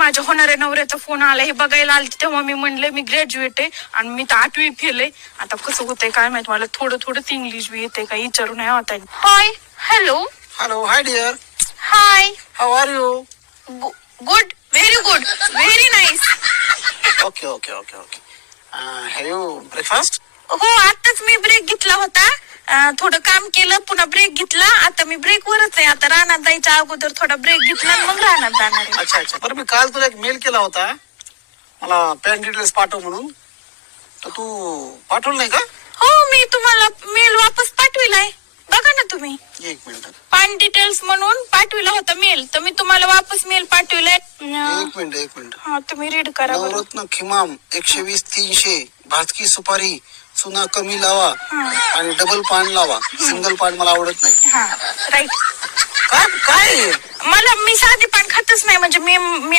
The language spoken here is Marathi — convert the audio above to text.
माझ्या होणाऱ्या नवऱ्याचा फोन आला हे बघायला आले तेव्हा मी म्हणले मी ग्रॅज्युएट आहे आणि मी तर 8वी फेल आहे. आता कसं होतंय काय माहित मला थोडंच इंग्लिश बी येते काही विचारू नाही होत. Hi hello Hello, hi dear. High How are you? Good very nice. Okay. Have you breakfast? हो आताच मी ब्रेक घेतला होता. थोडं काम केलं पुन्हा ब्रेक घेतला. आता मी ब्रेकवरच आहे. आता रानात जायच्या अगोदर थोडा ब्रेक घेतला मग रानात जाणार आहे. अच्छा. बरं मी काल तुला एक मेल केला होता मला पॅन डिटेल्स पाठव म्हणून, तर तू पाठवलं नाही का? हो मी तुम्हाला मेल वापस पाठविलाय बघा ना तुम्ही. एक मिनिट. पॅन डिटेल्स म्हणून पाठविला होता मेल तर मी तुम्हाला वापस मेल पाठविलाय. एक मिनिट. हा तुम्ही रीड करा बरं. नवरत्न खिमाम 120 300 भाजकी सुपारी चुना कमी लावा आणि डबल पान लावा. सिंगल पान मला आवडत नाही. हा राईट. काय मला मी साधी पान खातच नाही म्हणजे मी